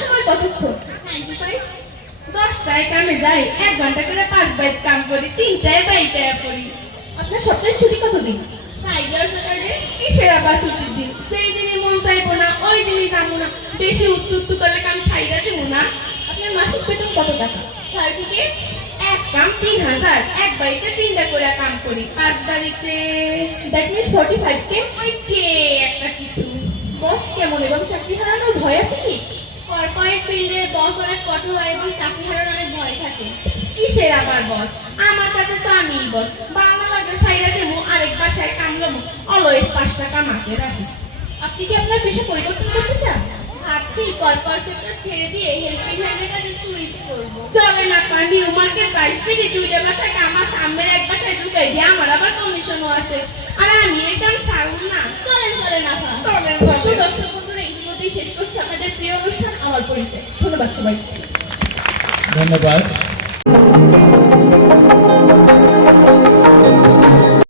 সময় কতক্ষণ? দশটায় কামে যাই এক ঘণ্টা করে পাঁচ বাইক কাম করি তিনটায় বাইকে করি। আপনার সপ্তাহে ছুটি কতদিন? কিসের আবার ছুটির দিন? সেই দিনে মন চাইব না ওই দিনে যাব না। বেশি উত্তু করলে কাম ছাইরা দেবো না। আপনার মাসিক বেতন কত টাকা? থার্টিকে এক কাম তিন হাজার এক বাড়িতে তিনটা করে কাম করি। পাঁচ বাড়িতে দ্যাট মিনস ফর্টি ফাইভ ওই কে একটা কিছু? বস কেমন? এবং চাকরি হারানোর ভয় আছে কি? কর্পোরেট ফিল্ডে বস অনেক কঠোর হয় এবং চাকরি হারার অনেক ভয় থাকে। কিসের আবার বস আমার কাছে তো আমিই বস বাংলা লাগে সাইরা দেবো আরেক বাসায় কামলামো অলওয়েজ পাঁচ টাকা মাকে রাখি। আপনি কি আপনার পেশা পরিবর্তন করতে চান? ভাবছি কর্পোরেট সেক্টর ছেড়ে দিয়ে হেল্পিং হ্যান্ডের কাছে সুইচ করব। চলে না পা নিউ মার্কেট বাইশ ফিটে দুইটা বাসায় কামা সামনের এক বাসায় ঢুকাই দিয়ে আমার আবার কমিশনও আছে। আর আমি একদম সারুন না। চলেন চলেন না চলেন চলেন। দর্শক বন্ধুরা এই মধ্যেই শেষ করছি। আপনাদের প্রিয় অনুষ্ঠান আমার পরিচয় ধন্যবাদ সবাই ধন্যবাদ।